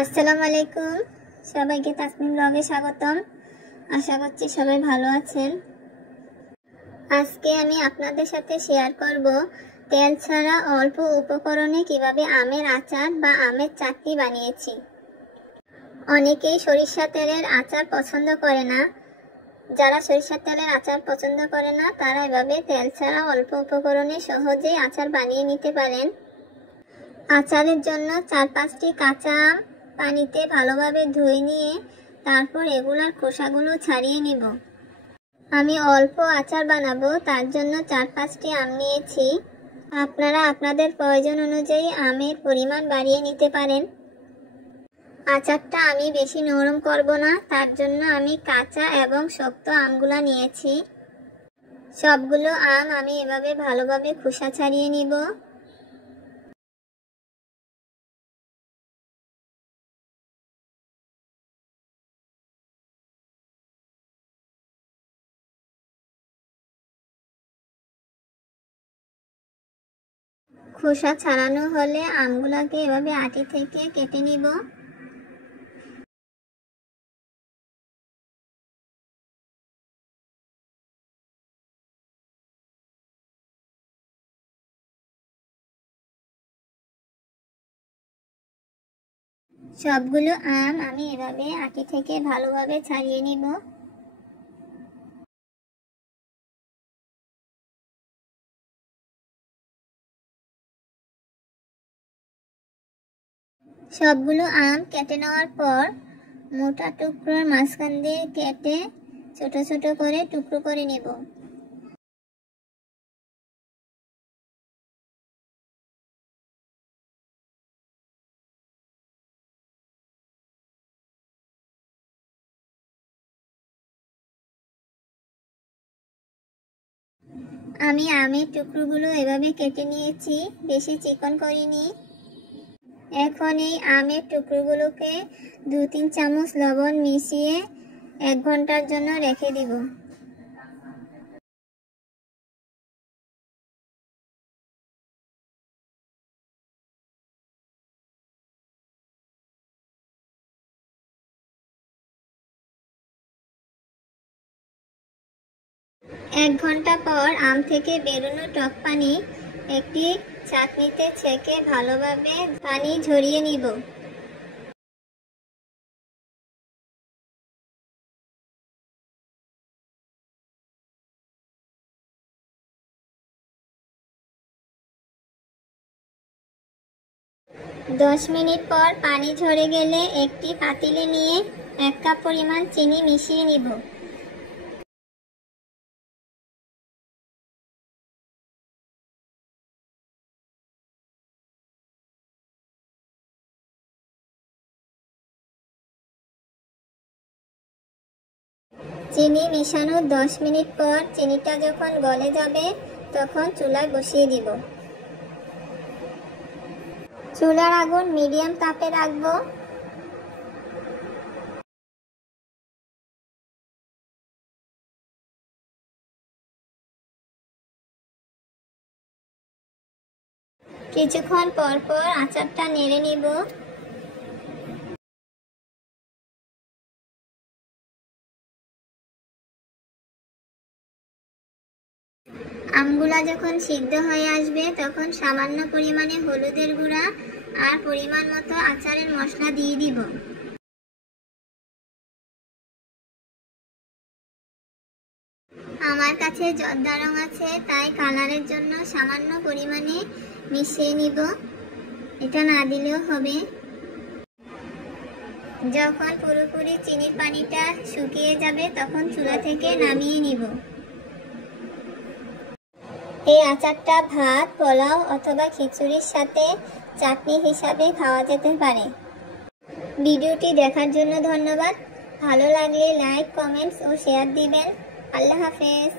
আসসালামু আলাইকুম, সবাইকে তাসনিম ব্লগে স্বাগতম। আশা করছি সবাই ভালো আছেন। আজকে আমি আপনাদের সাথে শেয়ার করব তেল ছাড়া অল্প উপকরণে কিভাবে আমের আচার বা আমের চাটনি বানিয়েছি। অনেকেই সরিষা তেলের আচার পছন্দ করে না। যারা সরিষা তেলের আচার পছন্দ করে না তারা এভাবে তেল ছাড়া অল্প উপকরণে সহজেই আচার বানিয়ে নিতে পারেন। আচারের জন্য 4-5টি কাঁচা আম পানিতে ভালোভাবে ধুয়ে নিয়ে তারপর এগুলোর খোসাগুলো ছাড়িয়ে নিব। আমি অল্প আচার বানাবো, তার জন্য 4-5টি আম নিয়েছি। আপনারা আপনাদের প্রয়োজন অনুযায়ী আমের পরিমাণ বাড়িয়ে নিতে পারেন। আচারটা আমি বেশি নরম করব না, তার জন্য আমি কাঁচা এবং শক্ত আমগুলো নিয়েছি। সবগুলো আম আমি এভাবে ভালোভাবে খোসা ছাড়িয়ে নিব। খোসা ছাড়ানো হলে আমগুলোকে এভাবে আটি থেকে কেটে নিব। সবগুলো আম আমি এভাবে আটি থেকে ভালোভাবে ছাড়িয়ে নিব। সবগুলো আম কেটে নেওয়ার পর মোটা টুকরোর মাঝখান দিয়ে কেটে ছোট ছোট করে টুকরো করে নেব। আমি আমের টুকরোগুলো এভাবে কেটে নিয়েছি, বেশি চিকন করিনি। এখন এই আমের টুকরোগুলোকে 2-3 চামচ লবণ মিশিয়ে 1 ঘন্টার জন্য রেখে দিব। এক ঘন্টা পর আম থেকে বেরোনো টক পানি একটি ছাঁকনিতে ছেঁকে ভালোভাবে পানি ঝরিয়ে নিব। দশ মিনিট পর পানি ঝরে গেলে একটি পাতিলে নিয়ে 1 কাপ পরিমাণ চিনি মিশিয়ে নিব। চিনি মেশানোর 10 মিনিট পর চিনিটা যখন গলে যাবে তখন চুলায় বসিয়ে দিব। চুলার আগুন মিডিয়াম তাপে রাখবো। কিছুক্ষণ পর পর আচারটা নেড়ে নিব। আমগুলা যখন সিদ্ধ হয়ে আসবে তখন সামান্য পরিমাণে হলুদের গুঁড়া আর পরিমাণ মতো আচারের মশলা দিয়ে দিব। আমার কাছে জর্দা রং আছে, তাই কালারের জন্য সামান্য পরিমাণে মিশিয়ে নিব। এটা না দিলেও হবে। যখন পুরোপুরি চিনির পানিটা শুকিয়ে যাবে তখন চুলা থেকে নামিয়ে নিব। এই আচারটা ভাত, পোলাও অথবা খিচুড়ির সাথে চাটনি হিসাবে খাওয়া যেতে পারে। ভিডিওটি দেখার জন্য ধন্যবাদ। ভালো লাগলে লাইক, কমেন্টস ও শেয়ার দিবেন। আল্লাহ হাফেজ।